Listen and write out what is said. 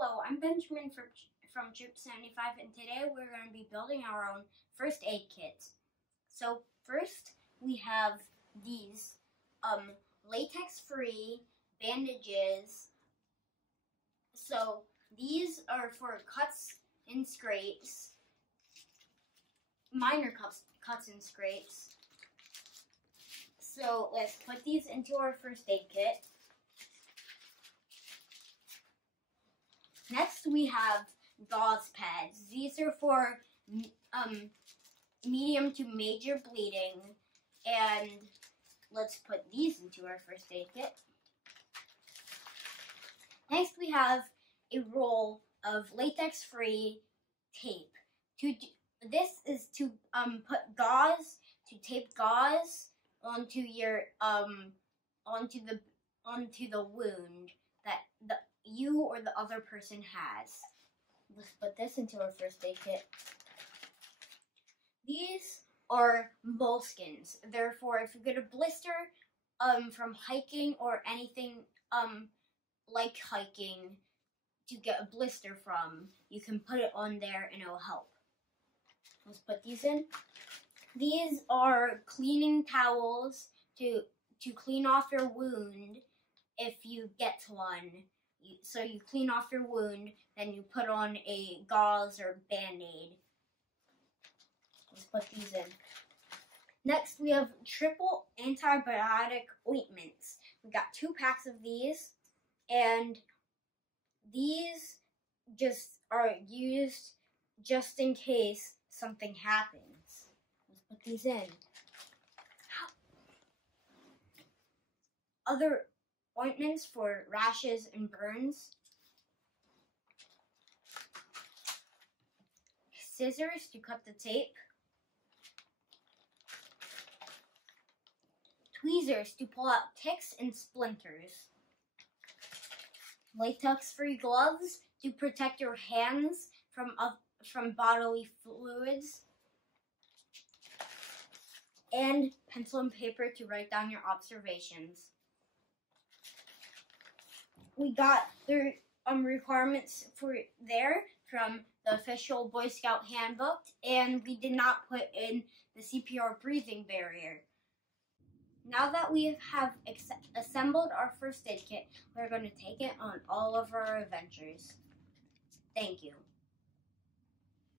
Hello, I'm Benjamin from Troop 75, and today we're going to be building our own first aid kit. So first we have these latex-free bandages. So these are for cuts and scrapes, minor cuts and scrapes. So let's put these into our first aid kit. Next, we have gauze pads. These are for medium to major bleeding, and let's put these into our first aid kit. Next, we have a roll of latex-free tape. This is to tape gauze onto your onto the wound that you or the other person has. Let's put this into our first aid kit. These are moleskins. Therefore, if you get a blister from hiking or anything like hiking to get a blister from, you can put it on there and it will help. Let's put these in. These are cleaning towels to clean off your wound if you get one. So you clean off your wound, then you put on a gauze or Band-Aid. Let's put these in. Next, we have triple antibiotic ointments. We got 2 packs of these, and these just are used just in case something happens. Let's put these in. Other ointments for rashes and burns. Scissors to cut the tape. Tweezers to pull out ticks and splinters. Latex-free gloves to protect your hands from bodily fluids. And pencil and paper to write down your observations. We got the requirements for there from the official Boy Scout handbook, and we did not put in the CPR breathing barrier. Now that we have assembled our first aid kit, we're going to take it on all of our adventures. Thank you.